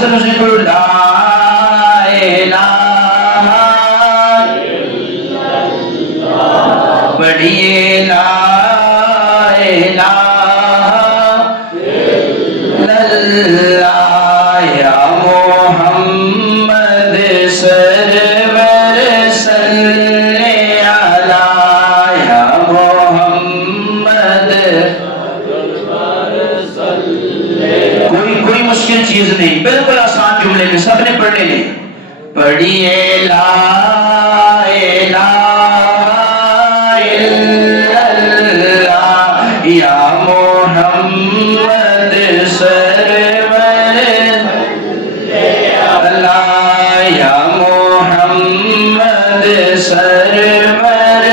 سے ذکر لا الہ الا اللہ، پڑھیے لا الہ الا اللہ، یا محمد سرور صلی علی، یا محمد کوئی مشکل چیز نہیں، بالکل آسان جملے میں سب نے پڑھنے لیں. پڑھیے لا الہ الا اللہ، یا محمد سرور اللہ، یا محمد سرور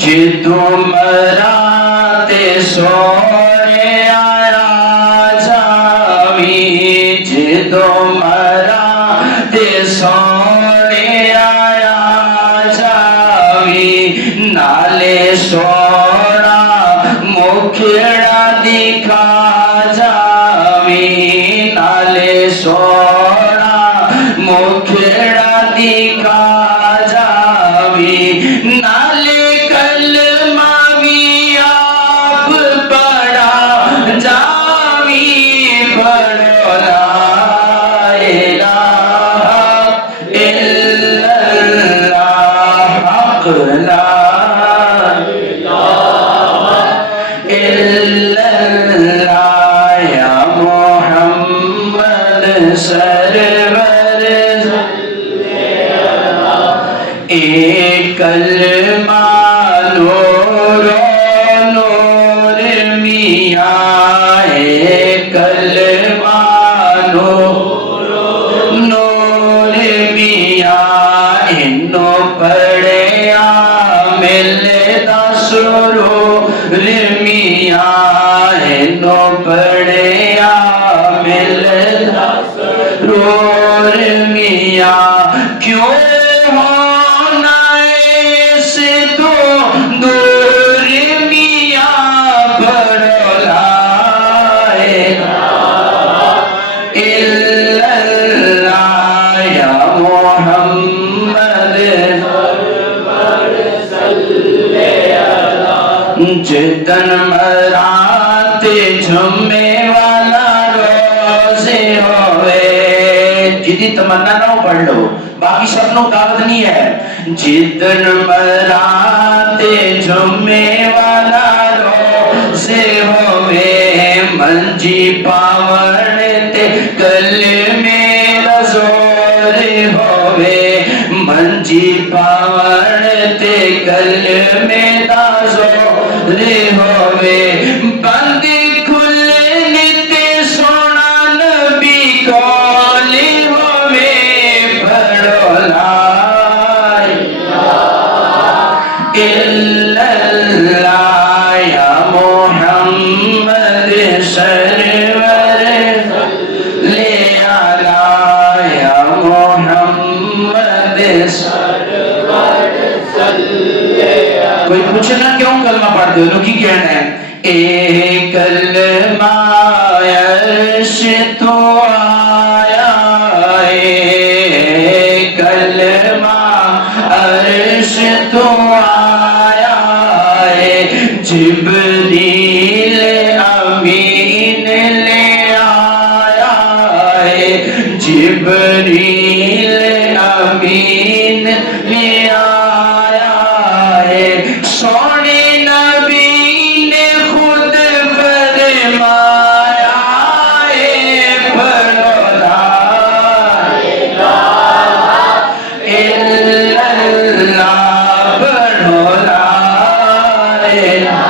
جدو مراتے سونے آیا جاوی، جدو مراتے سونے آیا جاوی، نالے سونا مکھڑا دکھا جاوی، نالے سونا مکھڑا دکھا جاوی، نالے کلمہ بھی آپ پڑھا جاوی، پڑھو لا الہ الا اللہ، حق لا الا اللہ، یا محمد سرور ایک کلمہ نور نور میاں، ایک کلمہ نور نور میاں، انو پڑھیا ملتا سرور میاں، انو پڑھیا ملتا سرور میاں، کیوں ہونا ایسے تو دور میاں، پڑھو لا الہ الا اللہ، یا محمد جدن مراتے جمعے والا روزے ہوئے، جدی تمنا نہ پڑھ لو، باقی سب نو دعوت نہیں ہے. جدن مراتے جمعے والا روزے ہوئے، منجی پاون تے کلمے دا زور ہوئے، منجی پاون تے کلمے دا زور ہوئے، بند کھلنے تے سونا نبی کول ہوئے، پڑھو لا الا اللہ، یا محمد سرور لے علی، یا محمد سرور کوئی پوچھنا کیوں کلمہ پڑھتے ہو؟ انہوں کی کہنا ہے اے کلمہ عرش تو آیا، اے کلمہ عرش تو آیا، اے جبریل امین لے آیا، اے جبریل امین لے آیا، اے سونے نبی نے خود فرمایا، اے پڑھو لا الہ الا اللہ، پڑھو لا الہ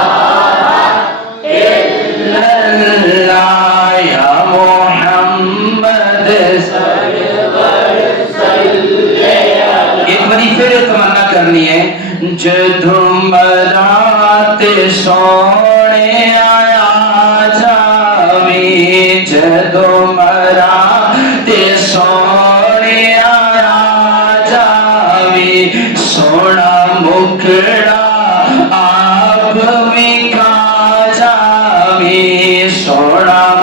الا اللہ، یا محمد ایک بڑی پھر تمنا کرنی ہے. جدوں مراتے سونے آیا جاوی، جدوں مراتے سونے آیا جاوی، سونا مکھڑا آپ وکھا جاوی، سونا